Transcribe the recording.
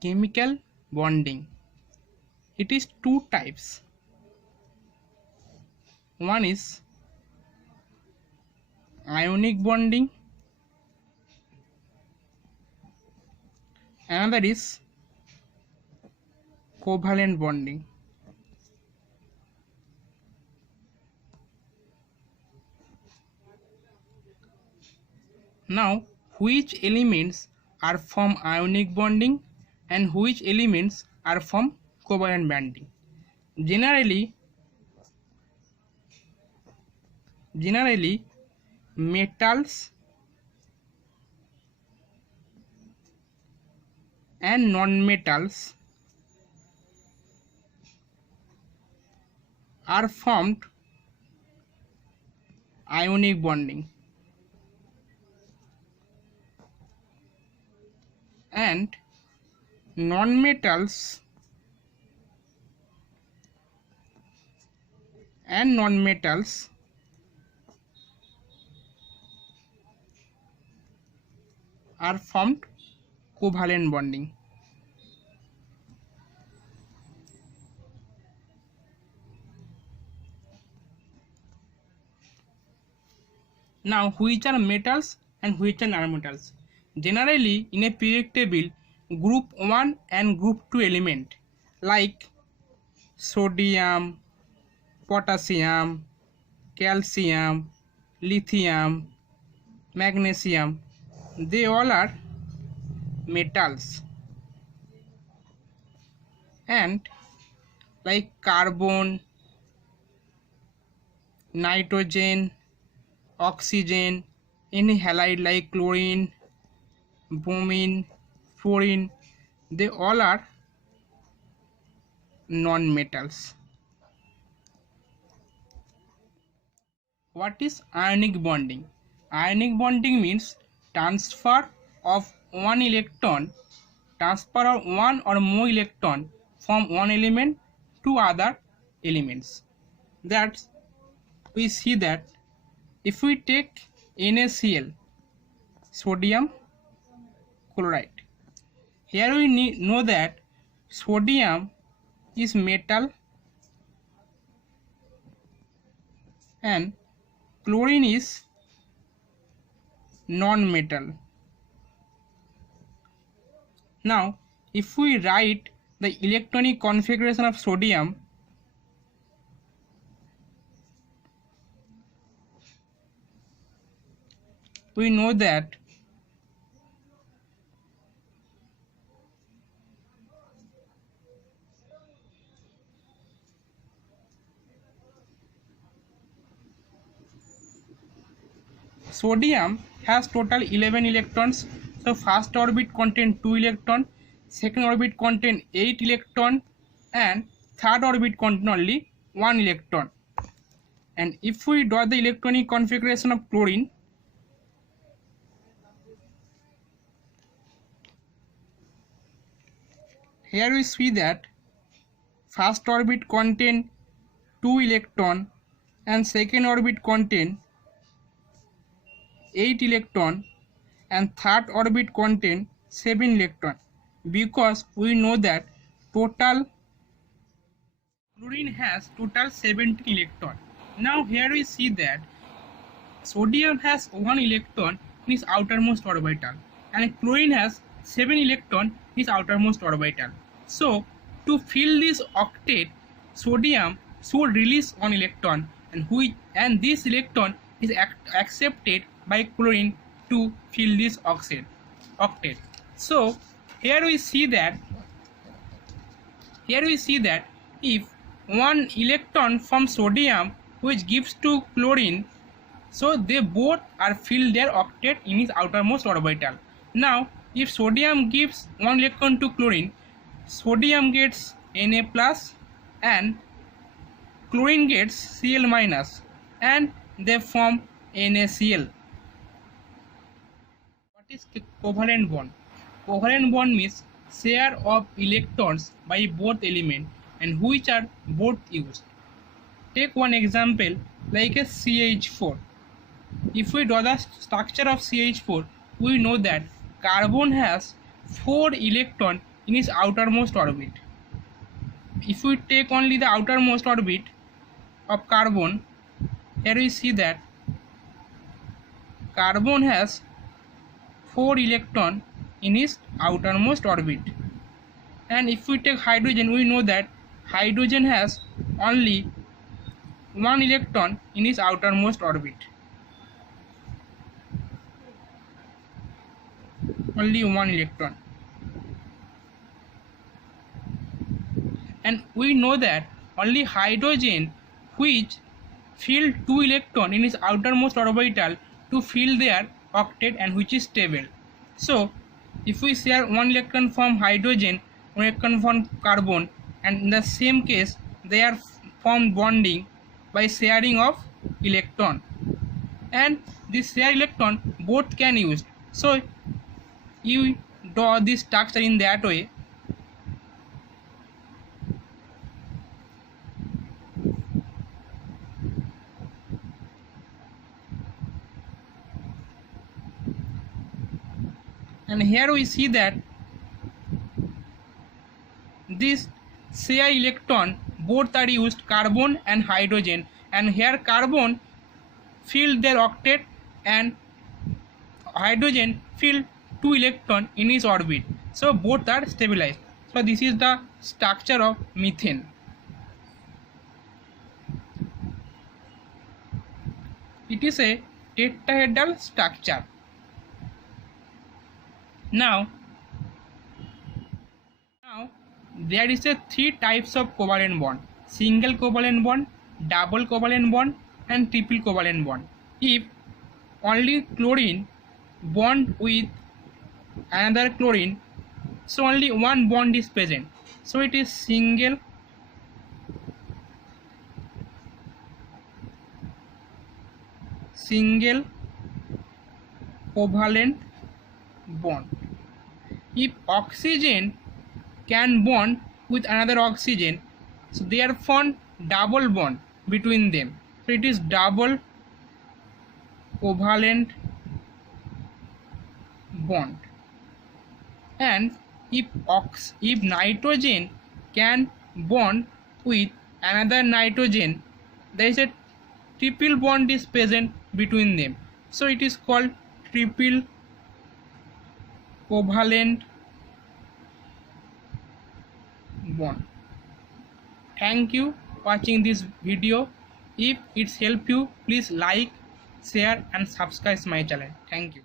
chemical bonding. It is two types. One is ionic bonding, another is covalent bonding. Now, which elements are from ionic bonding and which elements are from covalent bonding? Generally, metals and non-metals are formed ionic bonding, and non-metals are formed covalent bonding. Now, which are metals and which are nonmetals? Generally, in a periodic table, group 1 and group 2 element like sodium, potassium, calcium, lithium, magnesium, they all are metals. And like carbon, nitrogen, oxygen, any halide like chlorine, bromine, fluorine, they all are non-metals. What is ionic bonding? Ionic bonding means transfer of one or more electron from one element to other elements. That we see that if we take NaCl, sodium chloride, here we know that sodium is metal and chlorine is non-metal. Now, if we write the electronic configuration of sodium, we know that sodium has total 11 electrons. So first orbit contain 2 electron, second orbit contain 8 electron, and third orbit contain only 1 electron. And if we draw the electronic configuration of chlorine, here we see that first orbit contain 2 electron and second orbit contain 8 electron and third orbit contain 7 electron, because we know that total chlorine has total 17 electron. Now here we see that sodium has 1 electron in its outermost orbital and chlorine has 7 electron in its outermost orbital. So to fill this octet, sodium should release 1 electron, and this electron is accepted by chlorine to fill this octet. So here we see that if 1 electron from sodium which gives to chlorine, so they both are filled their octet in its outermost orbital. Now if sodium gives 1 electron to chlorine, sodium gets Na plus and chlorine gets Cl minus, and they form NaCl. What is covalent bond? Covalent bond means share of electrons by both elements and which are both used. Take one example like a CH4. If we draw the structure of CH4, we know that carbon has 4 electrons in its outermost orbit. If we take only the outermost orbit of carbon, here we see that carbon has 4 electrons in its outermost orbit. And if we take hydrogen, we know that hydrogen has only 1 electron in its outermost orbit. Only 1 electron. And we know that only hydrogen which fill 2 electron in its outermost orbital to fill their octet and which is stable. So if we share 1 electron from hydrogen, 1 electron from carbon, and in the same case they are formed bonding by sharing of electron, and this share electron both can use. So you draw this structure in that way. And here we see that this share electron both are used, carbon and hydrogen, and here carbon fill their octet and hydrogen fill 2 electron in its orbit, so both are stabilized. So this is the structure of methane. It is a tetrahedral structure. Now there is a 3 types of covalent bond: single covalent bond, double covalent bond, and triple covalent bond. If only chlorine bond with another chlorine, so only one bond is present, so it is single covalent bond. If oxygen can bond with another oxygen, so they are formed double bond between them, so it is double covalent bond. And if nitrogen can bond with another nitrogen, there is a triple bond is present between them, so it is called triple covalent bond. Thank you watching this video. If it's helped you, please like, share and subscribe my channel. Thank you.